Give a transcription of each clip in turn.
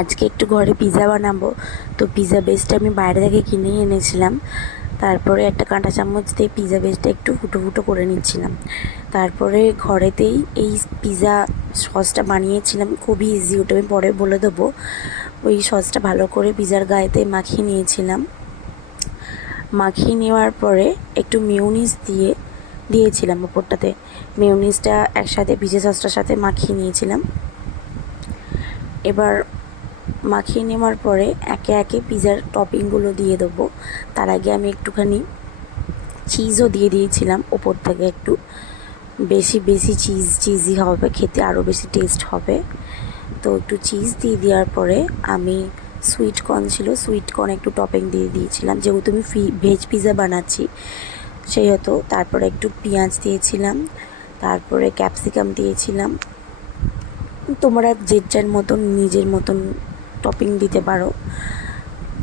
আজকে একটু ঘরে পিৎজা বানাবো, তো পিৎজা বেসটা আমি বাইরে থেকে কিনেই এনেছিলাম। তারপরে একটা কাঁটা চামচ দিয়ে পিৎজা বেসটা একটু ফুটো ফুটো করে নিচ্ছিলাম। তারপরে ঘরেতেই এই পিৎজা সসটা বানিয়েছিলাম, খুবই ইজি, ওটা আমি পরে বলে দেবো। ওই সসটা ভালো করে পিৎজার গায়েতে মাখিয়ে নিয়েছিলাম। মাখিয়ে নেওয়ার পরে একটু মিউনিস দিয়েছিলাম ওপরটাতে। মিউনিসটা একসাথে পিৎজা সসটার সাথে মাখিয়ে নিয়েছিলাম। এবার মাখিয়ে নেওয়ার পরে একে একে পিৎজার টপিংগুলো দিয়ে দেবো। তার আগে আমি একটুখানি চিজও দিয়ে দিয়েছিলাম ওপর থেকে, একটু বেশি বেশি চিজি হবে, খেতে আরও বেশি টেস্ট হবে। তো একটু চিজ দিয়ে দেওয়ার পরে আমি সুইট কর্ন ছিল, সুইট কর্ন একটু টপিং দিয়ে দিয়েছিলাম, যেহেতু আমি ভেজ পিৎজা বানাচ্ছি সেহেতু। তারপরে একটু পেঁয়াজ দিয়েছিলাম, তারপরে ক্যাপসিকাম দিয়েছিলাম। তোমরা যে যার মতন নিজের মতন টপিং দিতে পারো।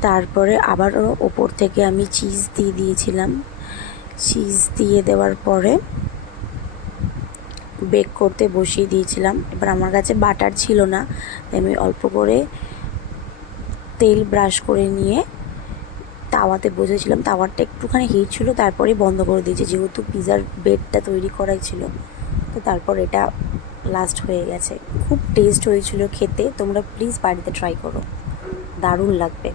তারপরে আবারও ওপর থেকে আমি চিজ দিয়ে দিয়েছিলাম। চিজ দিয়ে দেওয়ার পরে বেক করতে বসিয়ে দিয়েছিলাম। এবার আমার কাছে বাটার ছিল না, আমি অল্প করে তেল ব্রাশ করে নিয়ে তাওয়াতে বসেছিলাম। তাওয়াটা একটুখানি হিট ছিল, তারপরে বন্ধ করে দিয়েছি, যেহেতু পিৎজার বেডটা তৈরি করাই ছিল। তো তারপর এটা লাস্ট হয়ে গেছে। খুব টেস্ট হয়েছিল খেতে, তোমরা প্লিজ বাড়িতে ট্রাই করো, দারুণ লাগবে।